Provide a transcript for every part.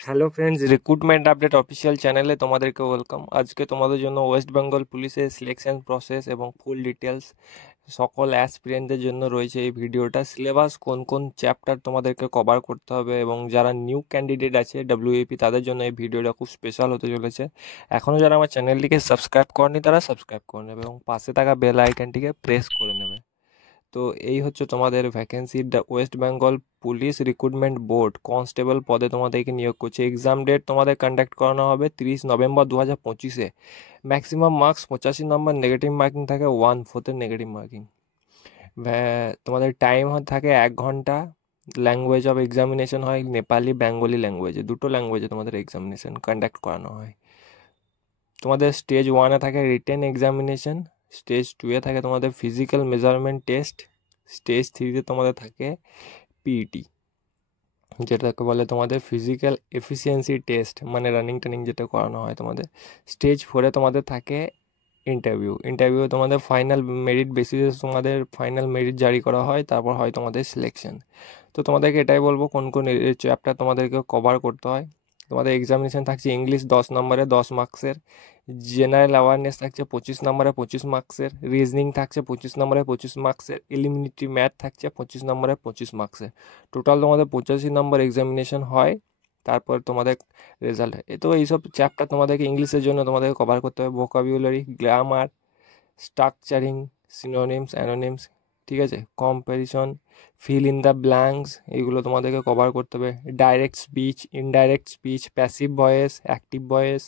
Hello friends, recruitment update official চ্যানেলে তোমাদেরকে welcome. আজকে তোমাদের জন্য ওয়েস্ট বেঙ্গল পুলিশের সিলেকশন প্রসেস এবং ফুল ডিটেলস সকল অ্যাসপিরেন্টদের জন্য রয়েছে এই ভিডিওটা। সিলেবাস কোন কোন চ্যাপ্টার তোমাদেরকে কভার করতে হবে এবং যারা নিউ ক্যান্ডিডেট আছে ডব্লিউএপি তাদের জন্য এই ভিডিওটা খুব স্পেশাল হতে চলেছে। এখনও যারা আমার চ্যানেলটিকে সাবস্ক্রাইব করেনি তারা সাবস্ক্রাইব করে নেবে এবং পাশে থাকা বেল আইকনটিকে প্রেস করে নেবে। তো এই হচ্ছে তোমাদের vacancy. West Bengal police recruitment board constable পদে তোমাদেরকে নিয়োগ করছে। এক্সাম ডেট তোমাদের কন্ডাক্ট করানো হবে 30 নভেম্বর 2025-এ। ম্যাক্সিমাম মার্কস 85 নম্বর, নেগেটিভ মার্কিং থাকে 1/4 নেগেটিভ মার্কিং। তোমাদের টাইম থাকে 1 ঘন্টা। ল্যাঙ্গুয়েজ অফ এক্সামিনেশন হয় নেপালি বেঙ্গলি ল্যাঙ্গুয়েজে, দুটো ল্যাঙ্গুয়েজে তোমাদের এক্সামিনেশন কন্ডাক্ট করানো হয়। তোমাদের স্টেজ 1-এ থাকে রিটেন এক্সামিনেশন, স্টেজ 2-এ থাকে তোমাদের ফিজিক্যাল মেজারমেন্ট টেস্ট, স্টেজ 3-তে তোমাদের থাকে পিইটি, যেটাকে বলে তোমাদের ফিজিক্যাল এফিসিয়েন্সি টেস্ট, মানে রানিং টানিং যেটা করানো হয় তোমাদের। স্টেজ 4-এ তোমাদের থাকে ইন্টারভিউ তোমাদের ফাইনাল মেরিট বেসিসে তোমাদের ফাইনাল মেরিট জারি করা হয়, তারপর হয় তোমাদের সিলেকশন। তো তোমাদেরকে এটাই বলবো কোন কোন চ্যাপ্টার তোমাদেরকে কভার করতে হয়। তোমাদের এক্সামিনেশন থাকছে ইংলিশ 10 নম্বরে 10 মার্কসের, জেনারেল অ্যাওয়ারনেস থাকছে 25 নম্বরে 25 মার্কসের, রিজনিং থাকছে 25 নম্বরে 25 মার্কসের, এলিমিনেটরি ম্যাথ থাকছে 25 নম্বরে 25 মার্কসের। টোটাল তোমাদের 85 নম্বর এক্সামিনেশন হয়, তারপর তোমাদের রেজাল্ট হয়। তো এইসব চ্যাপ্টার তোমাদেরকে ইংলিশের জন্য তোমাদেরকে কভার করতে হবে। Vocabulary, grammar, structuring, synonyms, antonyms, ঠিক আছে, comparison, fill in the blanks, এগুলো তোমাদেরকে কভার করতে হবে। Direct speech, indirect speech, passive voice, active voice,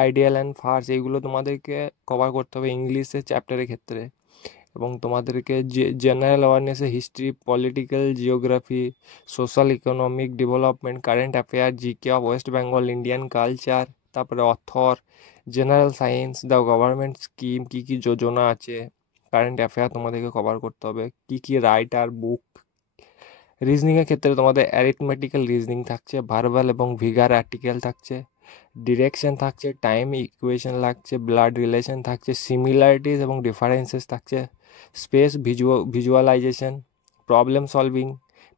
আইডিয়াল অ্যান্ড ফার্স, এইগুলো তোমাদেরকে কভার করতে হবে ইংলিশের চ্যাপ্টারের ক্ষেত্রে। এবং তোমাদেরকে জেনারেল অ্যাওয়ারনেসে history, political, geography, social economic development, current affair, GK of West Bengal, Indian culture, তারপরে author, general science, the government scheme, কী কী যোজনা আছে, কারেন্ট অ্যাফেয়ার তোমাদেরকে কভার করতে হবে, কী কী রাইটার বুক। রিজনিংয়ের ক্ষেত্রে তোমাদের অ্যারিথমেটিক্যাল রিজনিং থাকছে, ভার্বাল এবং ভিগার আর্টিকেল থাকছে, ডিরেকশন থাকছে, টাইম ইকুয়েশন লাগছে, ব্লাড রিলেশন থাকছে, সিমিলারিটিস এবং ডিফারেন্সেস থাকছে, space visualization, problem solving,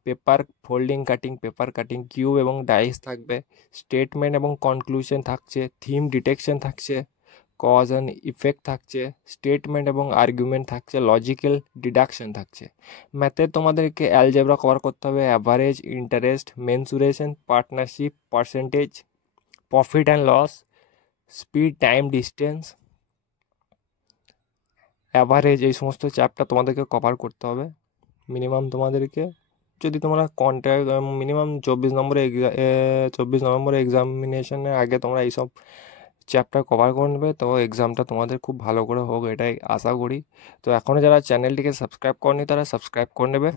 paper folding cutting, paper cutting, cube এবং ডাইস থাকবে, স্টেটমেন্ট এবং কনক্লুশন থাকছে, থিম ডিটেকশন থাকছে, কজ অ্যান্ড ইফেক্ট থাকছে, স্টেটমেন্ট এবং আর্গুমেন্ট থাকছে, লজিক্যাল ডিডাকশন থাকছে। ম্যাথে তোমাদেরকে অ্যালজেব্রা কভার করতে হবে, average, interest, mensuration, partnership, percentage, profit and loss, speed, time, distance, average, এই সমস্ত চ্যাপ্টার তোমাদেরকে কভার করতে হবে। মিনিমাম তোমাদেরকে, যদি তোমরা কন্ট্যাক্ট মিনিমাম 24 নভেম্বর এক্সামিনেশনের আগে তোমরা এইসব চ্যাপ্টার কভার করে নেবে, তো এক্সামটা তোমাদের খুব ভালো করে হোক এটাই আশা করি। তো এখনও যারা চ্যানেলটিকে সাবস্ক্রাইব করেনি তারা সাবস্ক্রাইব করে নেবে।